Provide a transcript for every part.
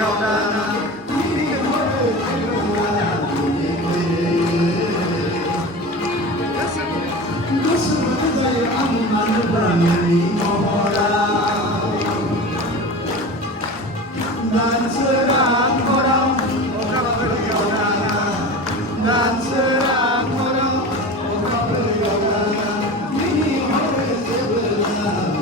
ရောက်တာဒီမလို့ပြောတာဒုစရတဲ့အမှန်မှန်ပါနေမောရာနာစရာခေါ်တော့ရောက်တာနာစရာခေါ်တော့ရောက်တာဒီမလို့ပြောတာ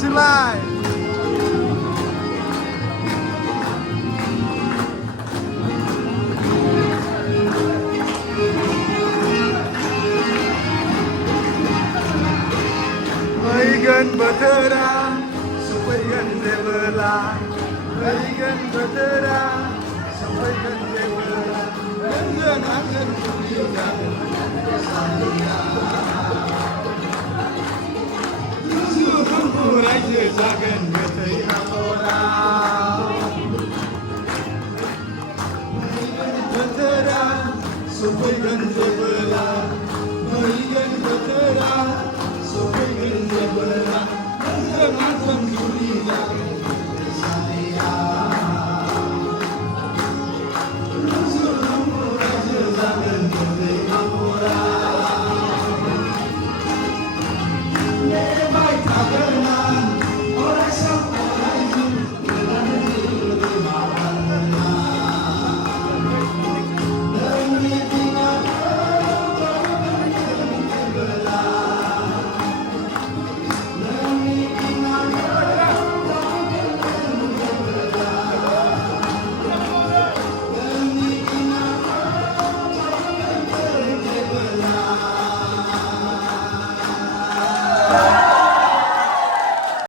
Come live. Hãy gần bờ thơ đa, sống với gần về bờ là. Hãy gần bờ thơ đa, sống với gần về bờ là. Đến gần áng gần yêu nhau.